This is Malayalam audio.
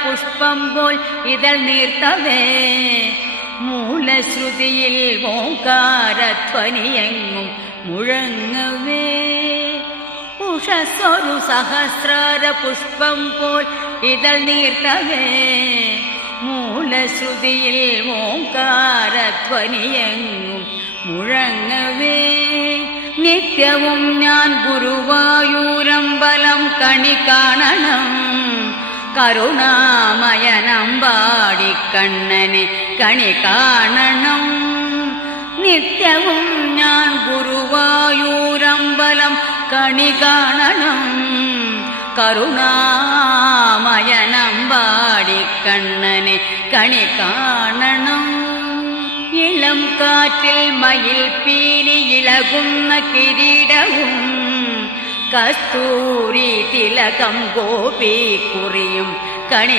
പുഷ്പം പോൽ ഇതൾ നീർത്തവേ മൂലശ്രുതിയിൽ ഓംകാരധ്വനിയെങ്ങും മുഴങ്ങവേ ഉഷസ്സൊരു സഹസ്രാര പുഷ്പം പോൽ ഇതൾ നീർത്തവേ മൂലശ്രുതിയിൽ ഓംകാരധ്വനിയെങ്ങും മുഴങ്ങവേ നിത്യവും ഞാൻ ഗുരുവായൂരമ്പലം കണി കാണണം കരുണാമയനമ്പാടിക്കണ്ണനെ കണി കാണണം നിത്യവും ഞാൻ ഗുരുവായൂരമ്പലം കണി കാണണം കരുണാമയനമ്പാടിക്കണ്ണനെ കണി കാണണം ഇളം കാറ്റിൽ മയിൽ പീലി ഇളകുന്ന കിരീടവും കസ്തൂരി തിലകം ഗോപി കുറിയും കണി